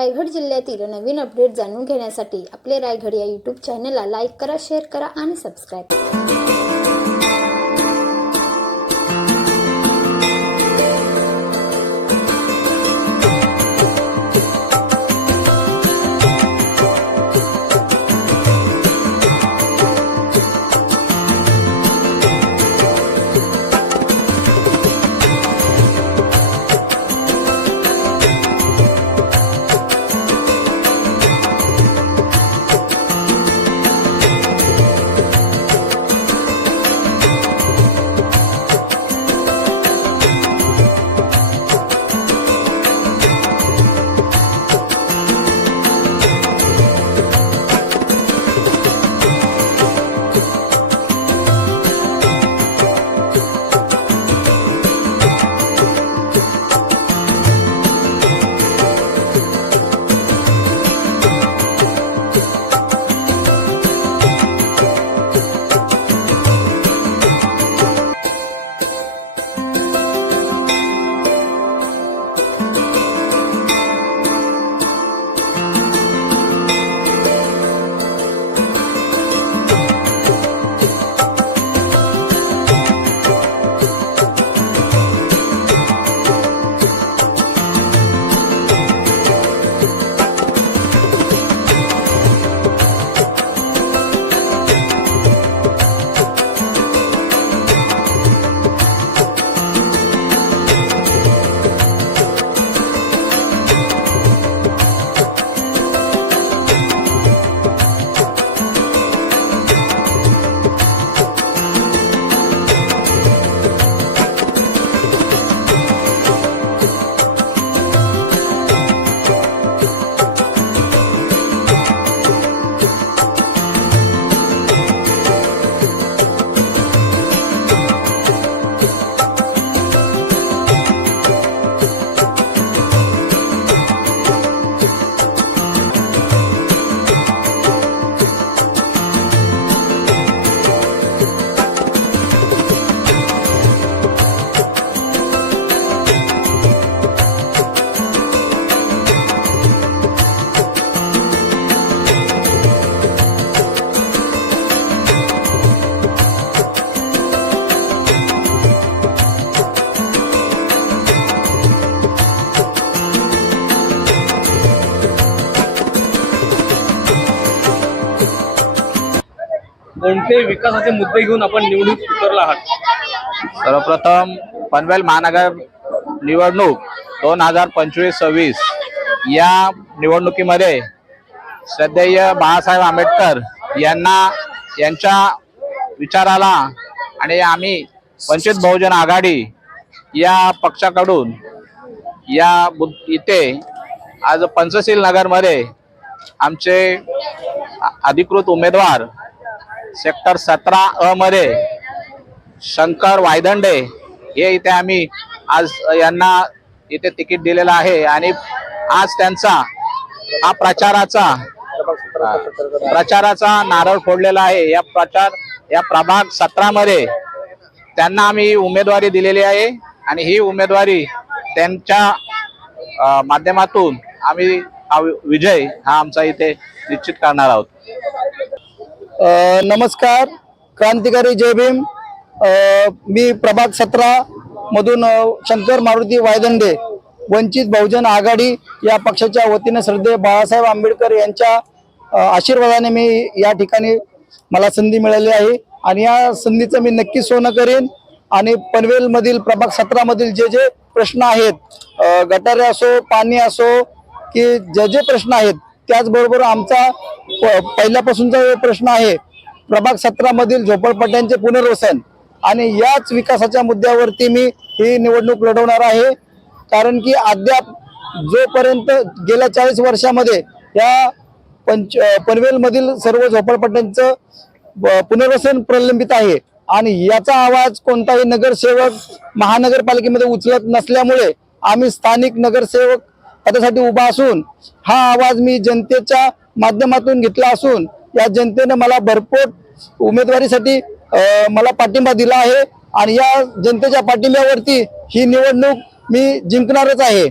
रायगड जिल्ह्यातील नवीन अपडेट जाणून घेण्यासाठी आपले रायगड या यूट्यूब चॅनलला लाईक करा, शेअर करा आणि सबस्क्राईब करा। कोणते विकासाचे मुद्दे घेऊन आपण निवडणूक उतरला आहात? सर्वप्रथम पनवेल महानगर निवडणूक 2025-26 या निवडणुकीमध्ये श्रद्धेय बाळासाहेब आंबेडकर यांच्या विचाराला आणि आम्ही वंचित बहुजन आघाडी या पक्षाकडून इथे आज पंचशील नगरमध्ये आमचे अधिकृत उमेदवार सेक्टर 17 मध्ये शंकर वायदंडे हे इथे आम्ही आज यांना इथे तिकीट दिलेलं आहे आणि आज त्यांचा हा प्रचाराचा नारळ फोडलेला आहे। या प्रभाग 17 मध्ये त्यांना आम्ही उमेदवारी दिलेली आहे आणि ही उमेदवारी त्यांच्या माध्यमातून आम्ही विजय हा आमचा इथे निश्चित करणार आहोत। नमस्कार, क्रांतिकारी जय भीम। मी प्रभाग 17 मधून शंकर मारुती वायदंडे वंचित बहुजन आघाडी या पक्षाच्या वतीने श्रद्धेय बाळासाहेब आंबेडकर यांच्या आशीर्वादाने मी या ठिकाणी मला संधी मिळाली आहे आणि या संधीचं मी नक्की सोनं करेन आणि पनवेल मधील प्रभाग 17 मधील जे प्रश्न आहेत, गटारे असो, पाणी असो, की जे प्रश्न आहेत, त्याचबरोबर आमचा पहिल्यापासूनचा जो प्रश्न आहे प्रभाग 17 मधील झोपडपट्ट्यांचे पुनर्वसन आणि याच विकासाच्या मुद्द्यावरती मी ही निवडणूक लढवणार आहे। कारण की अद्याप जोपर्यंत गेल्या 40 वर्षामध्ये या पनवेल मधील सर्व झोपडपट्ट्यांचं पुनर्वसन प्रलंबित आहे आणि याचा आवाज कोणताही नगरसेवक महानगरपालिकेमध्ये उचलत नसल्यामुळे आम्ही स्थानिक नगरसेवक पदासाठी उभा असून हा आवाज मी जनतेच्या माध्यमातून घेतला असून या जनतेने मला भरपूर उमेदवारीसाठी मला पाठिंबा दिला आहे आणि या जनतेच्या पाठिंब्यावरती ही निवडणूक मी जिंकणारच आहे।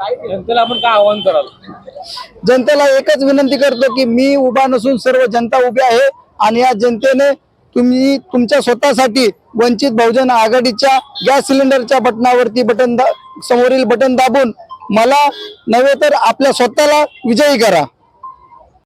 जनतेला आपण काय आवाहन कराल? जनतेला एकच विनंती करतो की मी उभा नसून सर्व जनता उभी आहे आणि या जनतेने तुम्ही तुमच्या स्वतःसाठी वंचित बहुजन आघाडीच्या गॅस सिलेंडरच्या बटनावरती समोरील बटन दाबून मला नव्हे तर आपल्या स्वतःला विजयी करा.